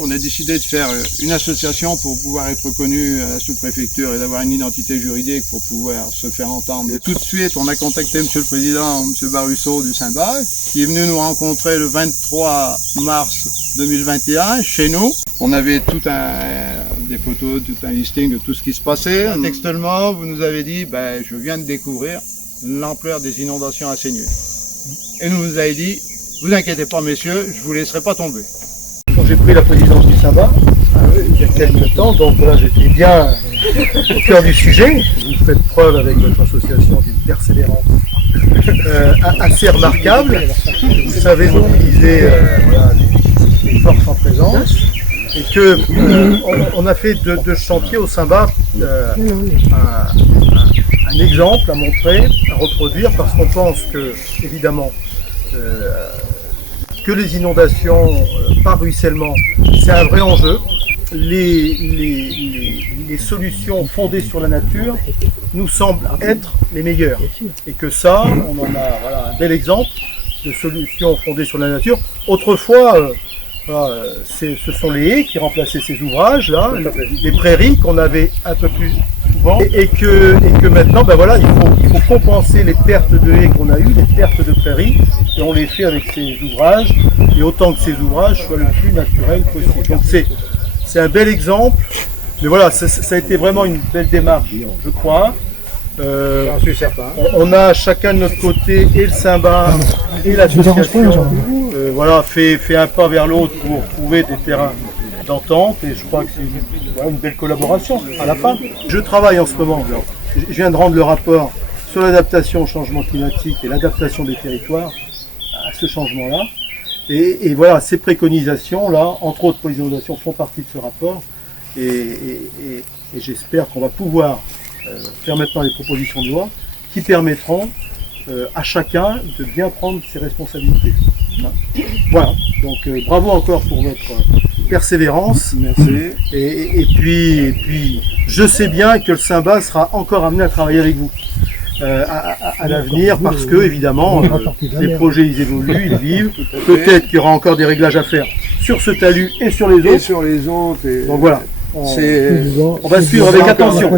On a décidé de faire une association pour pouvoir être reconnu à la sous-préfecture et d'avoir une identité juridique pour pouvoir se faire entendre. Et tout de suite, on a contacté Monsieur le Président, Monsieur Barusso du Saint-Bas, qui est venu nous rencontrer le 23 mars 2021 chez nous. On avait des photos, tout un listing de tout ce qui se passait. Textuellement, vous nous avez dit, je viens de découvrir l'ampleur des inondations à Seigneux. Et nous vous avez dit, vous inquiétez pas messieurs, je vous laisserai pas tomber. Quand j'ai pris la présidence du Saint-Bas, il y a quelques temps, donc là j'étais bien au cœur du sujet. Vous faites preuve avec votre association d'une persévérance assez remarquable. Vous savez mobiliser les forces en présence et que on a fait de chantier au Saint-Bas un exemple à montrer, à reproduire, parce qu'on pense que, évidemment, que les inondations par ruissellement, c'est un vrai enjeu. Les solutions fondées sur la nature nous semblent être les meilleures. Et que ça, on en a un bel exemple de solutions fondées sur la nature. Autrefois, ce sont les haies qui remplaçaient ces ouvrages, là, les prairies qu'on avait un peu plus souvent. Et que maintenant, il faut compenser les pertes de haies qu'on a eues, les pertes de prairies, et on les fait avec ces ouvrages, et autant que ces ouvrages soient le plus naturels possible. Donc c'est un bel exemple, mais voilà, ça a été vraiment une belle démarche, je crois. J'en suis certain. On a chacun de notre côté, et le Saint-Bas, et l'association, fait un pas vers l'autre pour trouver des terrains d'entente, et je crois que c'est une belle collaboration à la fin. Je travaille en ce moment, je viens de rendre le rapport sur l'adaptation au changement climatique et l'adaptation des territoires à ce changement-là. Et voilà, ces préconisations-là, entre autres pour les inondations, font partie de ce rapport. Et j'espère qu'on va pouvoir faire maintenant des propositions de loi qui permettront à chacun de bien prendre ses responsabilités. Voilà, donc bravo encore pour votre persévérance. Merci. Et puis, je sais bien que le Saint-Bas sera encore amené à travailler avec vous à l'avenir, parce que évidemment les projets ils évoluent, ils vivent. Peut-être qu'il y aura encore des réglages à faire sur ce talus et sur les autres. Et sur les autres. Donc voilà, on va suivre avec attention.